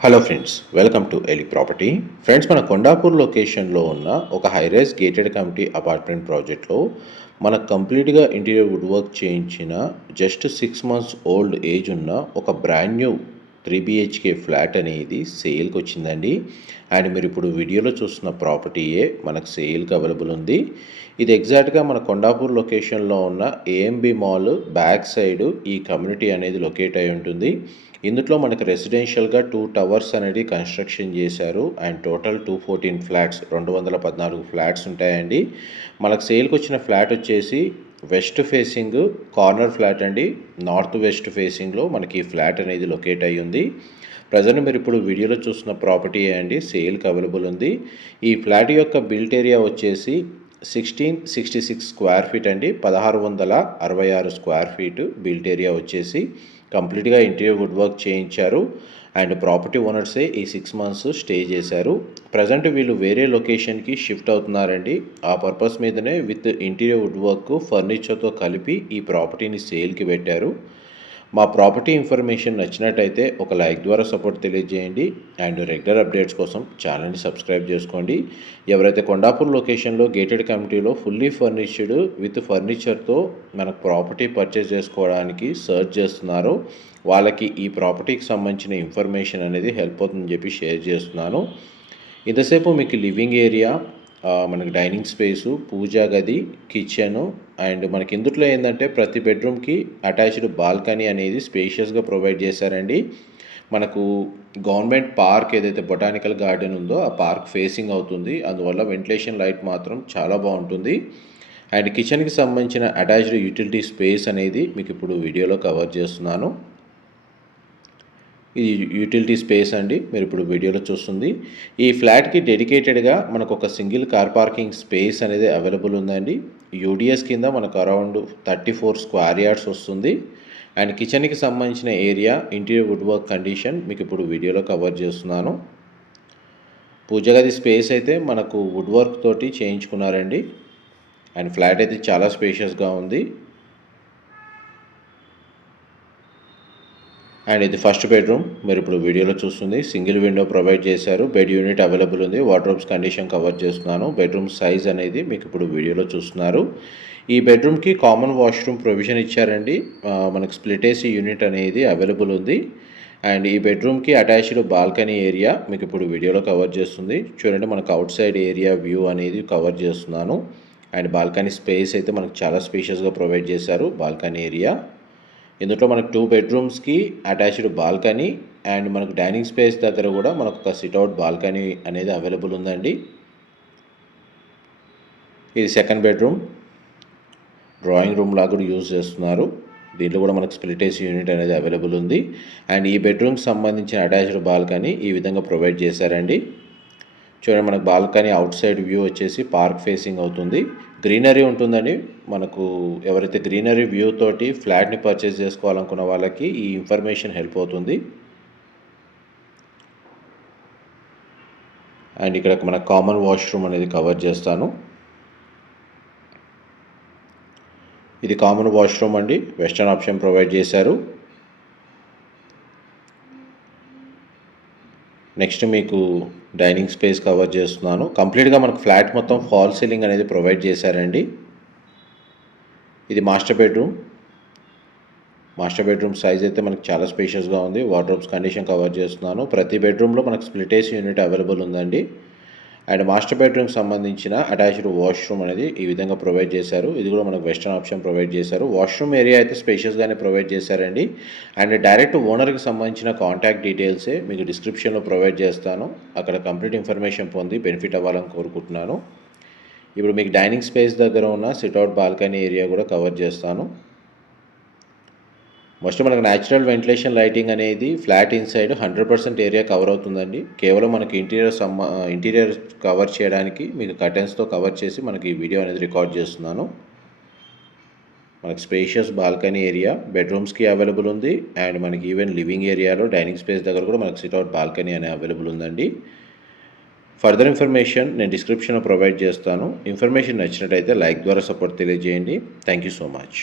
Hello friends welcome to Eli property. Friends మన కొండాపూర్ లొకేషన్లో ఉన్న ఒక హైరైజ్ గేటెడ్ కమిటీ అపార్ట్మెంట్ ప్రాజెక్ట్లో మన కంప్లీట్గా ఇంటీరియర్ వుడ్ వర్క్ చేయించిన just six months old age ఉన్న ఒక brand new three BHK flat అనేది సేల్కి వచ్చిందండి. అండ్ మీరు ఇప్పుడు వీడియోలో చూస్తున్న ప్రాపర్టీయే మనకు సేల్కి అవైలబుల్ ఉంది. ఇది ఎగ్జాక్ట్గా మన కొండాపూర్ లొకేషన్లో ఉన్న ఏఎంబి మాల్ బ్యాక్ సైడ్ ఈ కమ్యూనిటీ అనేది లొకేట్ అయి ఉంటుంది. ఇందులో మనకి రెసిడెన్షియల్గా టూ టవర్స్ అనేది కన్స్ట్రక్షన్ చేశారు. And total two fourteen flats రెండు వందల పద్నాలుగు ఫ్లాట్స్ ఉంటాయండి. మనకు సేల్కి వచ్చిన ఫ్లాట్ వచ్చేసి వెస్ట్ ఫేసింగ్ కార్నర్ ఫ్లాట్ అండి. నార్త్ వెస్ట్ ఫేసింగ్లో మనకి ఫ్లాట్ అనేది లొకేట్ అయ్యి ఉంది. ప్రజెంట్ మీరు ఇప్పుడు వీడియోలో చూస్తున్న ప్రాపర్టీ అండి? సేల్కి అవైలబుల్ ఉంది. ఈ ఫ్లాట్ యొక్క బిల్ట్ ఏరియా వచ్చేసి sixteen sixty six square feet అండి. పదహారు వందల అరవై ఆరు స్క్వేర్ ఫీట్ బిల్ట్ ఏరియా వచ్చేసి కంప్లీట్గా ఇంటీరియర్ వుడ్ వర్క్ చేయించారు. అండ్ ప్రాపర్టీ ఓనర్సే ఈ సిక్స్ మంత్స్ స్టే చేశారు. ప్రజెంట్ వీళ్ళు వేరే లొకేషన్కి షిఫ్ట్ అవుతున్నారండి. ఆ పర్పస్ మీదనే విత్ ఇంటీరియర్ వుడ్ వర్క్ ఫర్నిచర్తో కలిపి ఈ ప్రాపర్టీని సేల్కి పెట్టారు. మా ప్రాపర్టీ ఇన్ఫర్మేషన్ నచ్చినట్టయితే ఒక లైక్ ద్వారా సపోర్ట్ తెలియజేయండి అండ్ రెగ్యులర్ అప్డేట్స్ కోసం ఛానల్ని సబ్స్క్రైబ్ చేసుకోండి. ఎవరైతే కొండాపూర్ లొకేషన్లో గేటెడ్ కమిటీలో ఫుల్లీ ఫర్నిష్డ్ విత్ ఫర్నిచర్తో మనకు ప్రాపర్టీ పర్చేస్ చేసుకోవడానికి సర్చ్ చేస్తున్నారో వాళ్ళకి ఈ ప్రాపర్టీకి సంబంధించిన ఇన్ఫర్మేషన్ అనేది హెల్ప్ అవుతుందని చెప్పి షేర్ చేస్తున్నాను. ఇంతసేపు మీకు లివింగ్ ఏరియా మనకి డైనింగ్ స్పేసు పూజా గది కిచెను అండ్ మనకి ఇందుట్లో ఏంటంటే ప్రతి బెడ్రూమ్కి అటాచ్డ్ బాల్కనీ అనేది స్పేషియస్గా ప్రొవైడ్ చేశారండి. మనకు గవర్నమెంట్ పార్క్ ఏదైతే బొటానికల్ గార్డెన్ ఉందో ఆ పార్క్ ఫేసింగ్ అవుతుంది. అందువల్ల వెంటిలేషన్ లైట్ మాత్రం చాలా బాగుంటుంది. అండ్ కిచెన్కి సంబంధించిన అటాచ్డ్ యూటిలిటీ స్పేస్ అనేది మీకు ఇప్పుడు వీడియోలో కవర్ చేస్తున్నాను. ఇది యూటిలిటీ స్పేస్ అండి. మీరు ఇప్పుడు వీడియోలో చూస్తుంది. ఈ ఫ్లాట్కి డెడికేటెడ్గా మనకు ఒక సింగిల్ కార్ పార్కింగ్ స్పేస్ అనేది అవైలబుల్ ఉందండి. యూడిఎస్ కింద మనకు around thirty four square yards వస్తుంది అండ్ కిచెన్కి సంబంధించిన area interior wood work condition మీకు ఇప్పుడు వీడియోలో కవర్ చేస్తున్నాను. పూజ గది స్పేస్ అయితే మనకు వుడ్ వర్క్ తోటి చేయించుకున్నారండి. అండ్ ఫ్లాట్ అయితే చాలా స్పేషియస్గా ఉంది. అండ్ ఇది ఫస్ట్ బెడ్రూమ్. మీరు ఇప్పుడు వీడియోలో చూస్తుంది. సింగిల్ విండో ప్రొవైడ్ చేశారు. బెడ్ యూనిట్ అవైలబుల్ ఉంది. వార్డ్రోబ్స్ కండిషన్ కవర్ చేస్తున్నాను. బెడ్రూమ్ సైజ్ అనేది మీకు ఇప్పుడు వీడియోలో చూస్తున్నారు. ఈ బెడ్రూమ్కి కామన్ వాష్రూమ్ ప్రొవిజన్ ఇచ్చారండి. మనకు స్ప్లిట్ ఏసీ యూనిట్ అనేది అవైలబుల్ ఉంది. అండ్ ఈ బెడ్రూమ్కి అటాచ్డ్ బాల్కనీ ఏరియా మీకు ఇప్పుడు వీడియోలో కవర్ చేస్తుంది. చూడండి మనకు అవుట్ సైడ్ ఏరియా వ్యూ అనేది కవర్ చేస్తున్నాను. అండ్ బాల్కనీ స్పేస్ అయితే మనకు చాలా స్పేషియస్గా ప్రొవైడ్ చేశారు. Balcony area. ఇందులో మనకు టూ బెడ్రూమ్స్కి అటాచ్డ్ బాల్కనీ అండ్ మనకు డైనింగ్ స్పేస్ దగ్గర కూడా మనకు ఒక సిట్అవుట్ బాల్కనీ అనేది అవైలబుల్ ఉందండి. ఇది సెకండ్ బెడ్రూమ్ డ్రాయింగ్ రూమ్ లాగా కూడా యూజ్ చేస్తున్నారు. దీంట్లో కూడా మనకు స్ప్లిటేస్ యూనిట్ అనేది అవైలబుల్ ఉంది. అండ్ ఈ బెడ్రూమ్కి సంబంధించిన అటాచ్డ్ బాల్కనీ ఈ విధంగా ప్రొవైడ్ చేశారండి. చూడండి మనకు బాల్కనీ అవుట్ సైడ్ వ్యూ వచ్చేసి పార్క్ ఫేసింగ్ అవుతుంది. గ్రీనరీ ఉంటుందండి. మనకు ఎవరైతే గ్రీనరీ వ్యూ తోటి ఫ్లాట్ని పర్చేస్ చేసుకోవాలనుకున్న వాళ్ళకి ఈ ఇన్ఫర్మేషన్ హెల్ప్ అవుతుంది. అండ్ ఇక్కడ మన కామన్ వాష్రూమ్ అనేది కవర్ చేస్తాను. ఇది కామన్ వాష్రూమ్ అండి. వెస్టర్న్ ఆప్షన్ ప్రొవైడ్ చేశారు. నెక్స్ట్ మీకు డైనింగ్ స్పేస్ కవర్ చేస్తున్నాను. కంప్లీట్గా మనకు ఫ్లాట్ మొత్తం ఫాల్ సీలింగ్ అనేది ప్రొవైడ్ చేశారండి. ఇది master bedroom. Master bedroom size అయితే మనకు చాలా స్పేషియస్గా ఉంది. వార్డ్రోబ్స్ కండిషన్ కవర్ చేస్తున్నాను. ప్రతి బెడ్రూమ్లో మనకు స్ప్లిటేస్ యూనిట్ అవైలబుల్ ఉందండి. అండ్ మాస్టర్ బెడ్రూమ్కి సంబంధించిన అటాచ్డ్ వాష్రూమ్ అనేది ఈ విధంగా ప్రొవైడ్ చేశారు. ఇది కూడా మనకు వెస్టర్న్ ఆప్షన్ ప్రొవైడ్ చేశారు. వాష్రూమ్ ఏరియా అయితే స్పేషియస్గానే ప్రొవైడ్ చేశారండి. అండ్ డైరెక్ట్ ఓనర్కి సంబంధించిన కాంటాక్ట్ డీటెయిల్సే మీకు డిస్క్రిప్షన్లో ప్రొవైడ్ చేస్తాను. అక్కడ కంప్లీట్ ఇన్ఫర్మేషన్ పొంది బెనిఫిట్ అవ్వాలని కోరుకుంటున్నాను. ఇప్పుడు మీకు డైనింగ్ స్పేస్ దగ్గర ఉన్న సిట్అవుట్ బాల్కనీ ఏరియా కూడా కవర్ చేస్తాను. మోస్ట్ మనకు న్యాచురల్ వెంటిలేషన్ లైటింగ్ అనేది flat inside hundred percent area cover అవుతుందండి. కేవలం మనకి ఇంటీరియర్ సమ్మ ఇంటీరియర్ కవర్ చేయడానికి మీకు కర్టెన్స్తో కవర్ చేసి మనకి ఈ వీడియో అనేది రికార్డ్ చేస్తున్నాను. మనకి స్పేషియస్ బాల్కనీ ఏరియా బెడ్రూమ్స్కి అవైలబుల్ ఉంది. అండ్ మనకి ఈవెన్ లివింగ్ ఏరియాలో డైనింగ్ స్పేస్ దగ్గర కూడా మనకి సిట్అవుట్ బాల్కనీ అనే అవైలబుల్ ఉందండి. ఫర్దర్ ఇన్ఫర్మేషన్ నేను డిస్క్రిప్షన్లో ప్రొవైడ్ చేస్తాను. ఇన్ఫర్మేషన్ నచ్చినట్టయితే లైక్ ద్వారా సపోర్ట్ తెలియజేయండి. Thank you so much